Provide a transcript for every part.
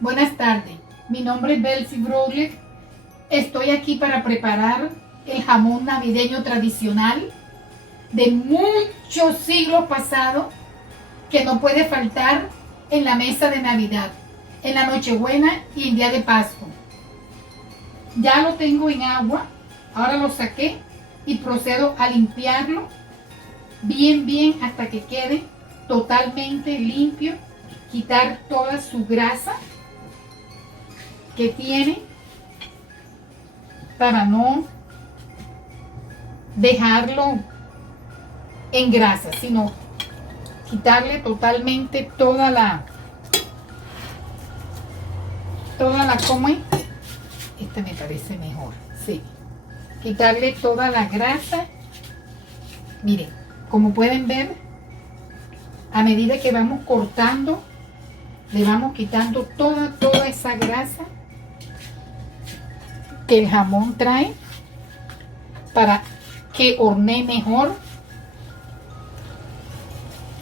Buenas tardes, mi nombre es Belsi Broglie. Estoy aquí para preparar el jamón navideño tradicional de muchos siglos pasados que no puede faltar en la mesa de Navidad, en la Nochebuena y en Día de Pascua. Ya lo tengo en agua, ahora lo saqué y procedo a limpiarlo bien hasta que quede totalmente limpio, quitar toda su grasa que tiene para no dejarlo en grasa, sino quitarle totalmente toda la ¿cómo es? Este me parece mejor, sí, quitarle toda la grasa. Miren, como pueden ver, a medida que vamos cortando, le vamos quitando toda esa grasa que el jamón trae para que hornee mejor.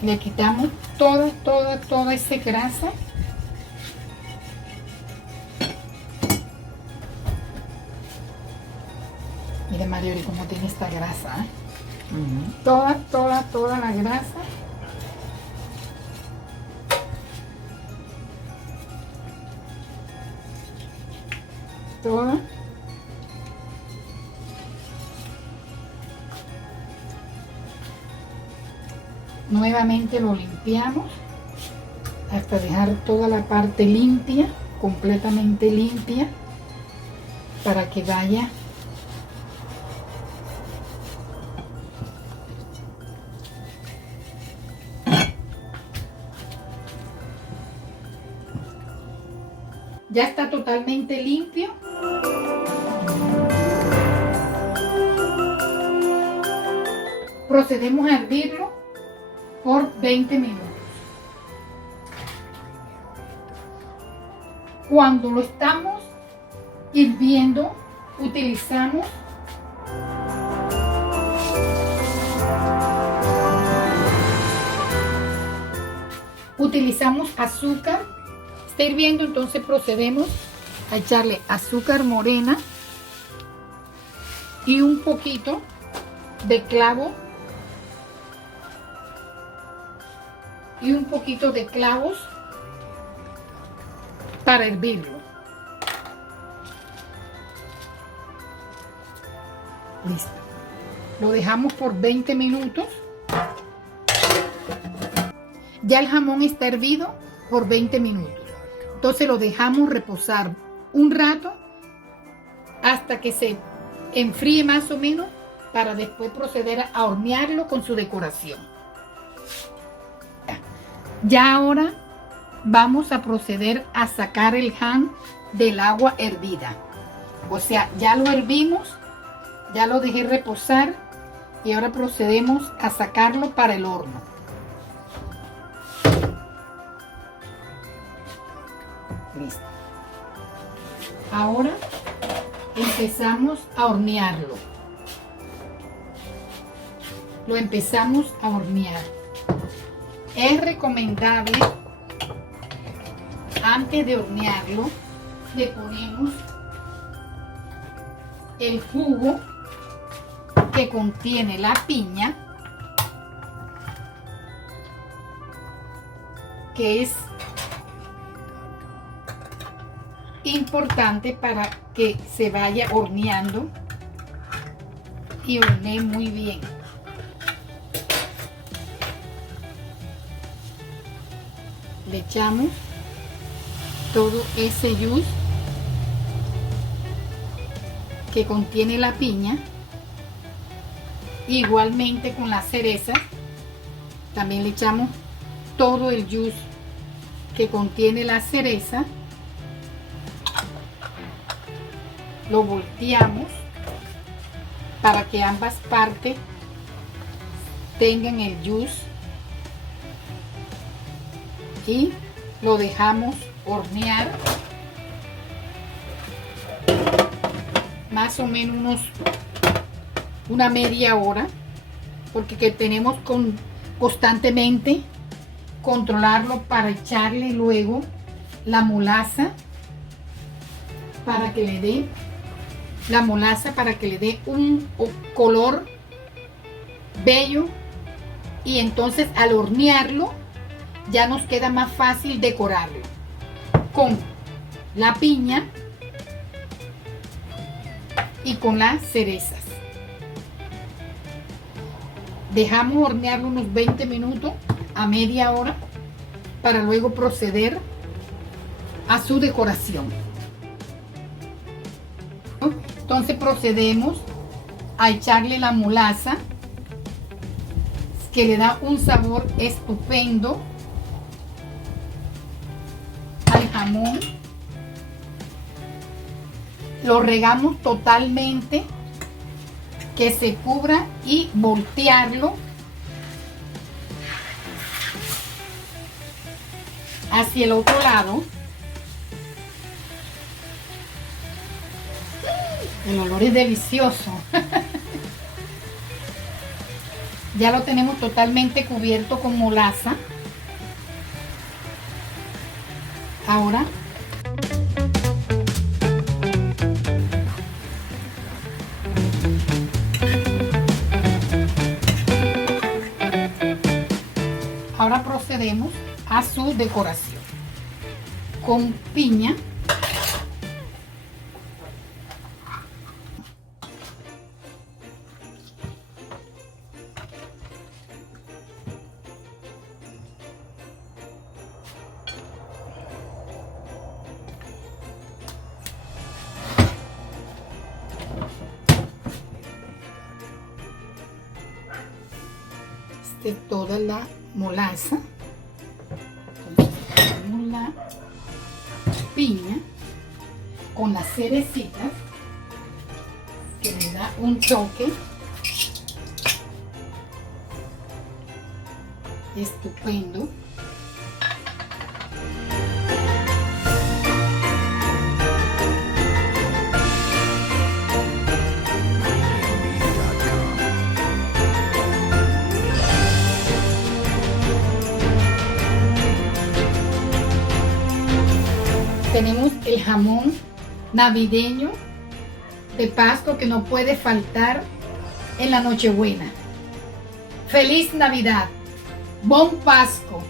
Le quitamos toda esa grasa. Miren, Mariori, cómo tiene esta grasa, ¿eh? Toda la grasa. Toda. Nuevamente lo limpiamos hasta dejar toda la parte limpia, completamente limpia, para que vaya ya está totalmente limpio. Procedemos a hervirlo por 20 minutos. Cuando lo estamos hirviendo, utilizamos azúcar. Está hirviendo, entonces procedemos a echarle azúcar morena y un poquito de clavo y un poquito de clavos para hervirlo. Listo. Lo dejamos por 20 minutos. Ya el jamón está hervido por 20 minutos. Entonces lo dejamos reposar un rato hasta que se enfríe más o menos, para después proceder a hornearlo con su decoración. Ya ahora vamos a proceder a sacar el ham del agua hervida. O sea, ya lo hervimos, ya lo dejé reposar y ahora procedemos a sacarlo para el horno. Listo. Ahora empezamos a hornearlo. Lo empezamos a hornear. Es recomendable, antes de hornearlo, le ponemos el jugo que contiene la piña, que es importante para que se vaya horneando y hornee muy bien. Le echamos todo ese juice que contiene la piña, igualmente con la cereza. También le echamos todo el juice que contiene la cereza. Lo volteamos para que ambas partes tengan el juice y lo dejamos hornear más o menos una media hora, porque que tenemos constantemente controlarlo para echarle luego la molaza para que le dé un color bello, y entonces al hornearlo ya nos queda más fácil decorarlo con la piña y con las cerezas. Dejamos hornearlo unos 20 minutos a media hora para luego proceder a su decoración. Entonces procedemos a echarle la molaza, que le da un sabor estupendo al jamón. Lo regamos totalmente, que se cubra, y voltearlo hacia el otro lado. El olor es delicioso. Ya lo tenemos totalmente cubierto con molaza. Ahora procedemos a su decoración con piña, toda la molaza. Entonces ponemos la piña con las cerecitas, que le da un toque estupendo. Tenemos el jamón navideño de Pascua, que no puede faltar en la Nochebuena. ¡Feliz Navidad! ¡Bon Pasco!